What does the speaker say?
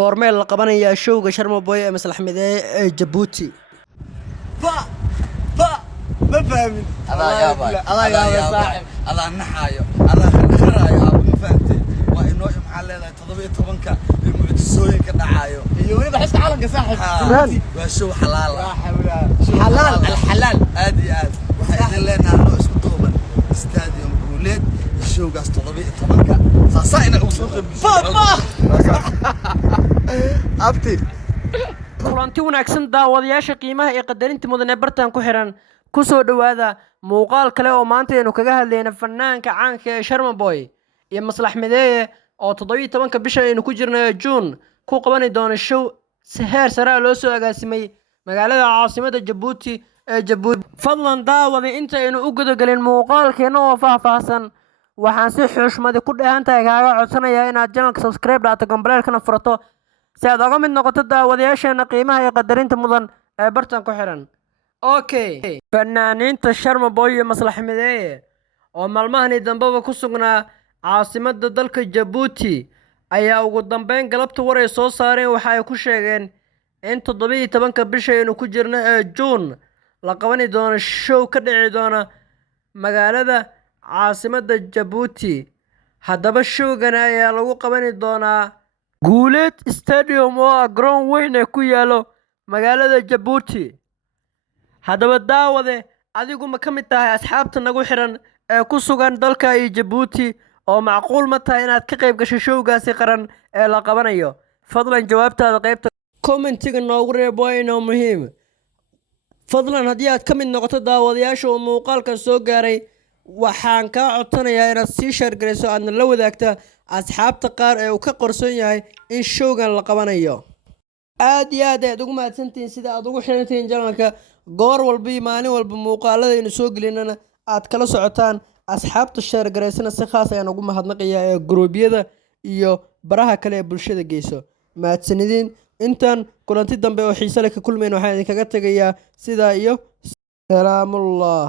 goormeel la qabanayaa showga Sharma Boy ee Maslax Midee ee Djibouti ما فاهمين الله يا باي الله نحايو الله خرايو ما فهمتي وانه محل 17 المعجزوين كدعايو يوني بحس عالم صاحب وشو حلال حلال الحلال ادي waxay leena noo isku duuban stadium guuleed showgaas 17 saasayna ugu soo abti kulanti wanaagsan daawadayaasha qiimaha ee qadarinta mudan ee bartaan ku xiran ku soo dhawaada muuqaal kale oo maanta aynu kaga hadlayna fanaanka caanka ee Sharma Boy iyo Maslax Midee oo 17 bisha aynu ku jirnay June ku qabanay doona show heer sare loo soo agaasimay magaalada caasimadda Djibouti ee Djibouti fadlan daawada inta aynu u gudagalin muuqaalkeena oo faahfaahsan waxaan si xushmad ku dhahantahay kaaga codsanayaa inaad channelka subscribe dhaato gambaleelkana furato si aad uga mid noqoto daawadayaasheena qiimaha iyo qadarinta mudan ee bartan ku xiran okay fanaaniinta Sharma Boy iyo Maslax Midee oo maalmahani dambaba ku sugnaa caasimadda dalka Djibouti ayaa ugu dambeyn galabta war ay soo saareen waxa ay ku sheegeen in 17 bisha aynu ku jirno ee June la qabani doono show ka dhici doona magaalada caasimadda Djibouti haddaba showgan ayaa lagu qabani doonaa Guuleed Stadium oo garoon weyn ku yaalo magaalada Djibouti haddaba daawade adigu ma kamid tahay asxaabta nagu xiran ee ku sugan dalka Djibouti oo macquul ma tahay inaad ka qayb gasho showgaasi qaran ee la qabanayo fadlan jawaabtaada qaybta commentiga noogu reeb waa inoo muhiim fadlan haddii aad ka mid noqoto daawadayaasha oo muuqaalkan soo gaaray waxaan kaa codsanayaa inaad sii share garayso aadna la wadaagta asxaabta qaar ee uu ka qorson yahay in showgan la qabanayo aad iyo aad ugu mahadsantihiin sida aad ugu xirantihiin channelka goor walba iyo maalin walba muuqaaladaynu soo gelinana aad kala socotaan asxaabta share garaysana si khaas ayaan ugu mahadnaqayaa ee gruubyada iyo baraha kale ee bulshada geyso mahadsanidin intaan kulanti dambe oo xiiso leh ka kulmayna waxaan idinkaga tegayaa sidaa iyo salaamullah.